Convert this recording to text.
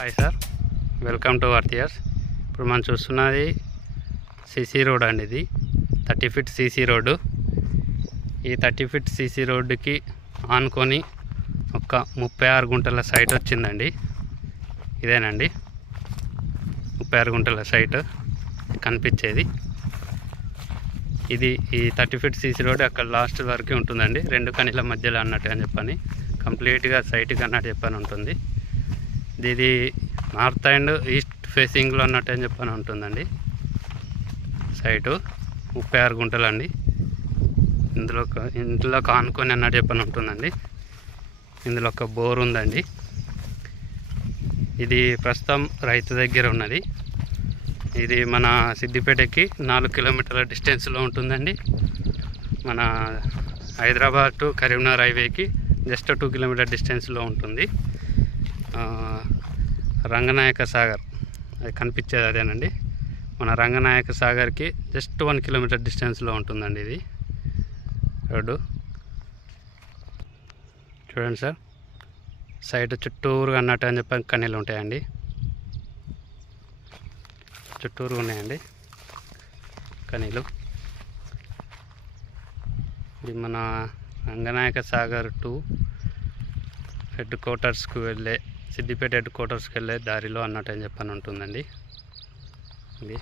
Hi sir, welcome to Worthiers. ఇప్పుడు మనం చూస్తున్నది సీసీ రోడ్ అండి. ఇది 30 ఫీట్ సీసీ రోడ్డు. ఈ 30 ఫీట్ సీసీ రోడ్డుకి ఆనుకొని ఒక 36 గుంటల సైట్ వచ్చిందండి. ఇదేనండి 36 గుంటల సైట్ కనిపించేది. ఇది ఈ 30 ఫీట్ సీసీ రోడ్ అక్కడ లాస్ట్ వరకు ఉంటుందండి. 2 కనీల మధ్యలో అన్నట్టు అని చెప్పని కంప్లీట్గా సైట్కి అన్నట్టు చెప్పని ఉంటుంది. ఇది నార్త్ అండ్ ఈస్ట్ ఫేసింగ్లో అన్నట్టు అని చెప్పని ఉంటుందండి. సైటు 36 గుంటలు అండి. ఇందులో కానుకొని అన్నట్టు చెప్పని ఉంటుందండి. ఇందులో ఒక బోర్ ఉందండి. ఇది ప్రస్తుతం రైతు దగ్గర ఉన్నది. ఇది మన సిద్దిపేటకి 4 కిలోమీటర్ల డిస్టెన్స్లో ఉంటుందండి. మన హైదరాబాద్ టు కరీంనగర్ హైవేకి జస్ట్ 2 కిలోమీటర్ డిస్టెన్స్లో ఉంటుంది. రంగనాయక సాగర్ అది కనిపించేది అదేనండి. మన రంగనాయక సాగర్కి జస్ట్ 1 కిలోమీటర్ డిస్టెన్స్లో ఉంటుందండి ఇది రోడ్డు. చూడండి సార్, సైడ్ చుట్టూరు అన్నట్టు అని చెప్పి కన్నీళ్ళు ఉంటాయండి. చుట్టూరు ఉన్నాయండి కనీలు. ఇది మన రంగనాయక సాగర్ టు హెడ్ క్వార్టర్స్కి వెళ్ళే సిద్దిపేట హెడ్ క్వార్టర్స్కి వెళ్ళే దారిలో అన్నట్టు అని చెప్పని ఉంటుందండి ఇది.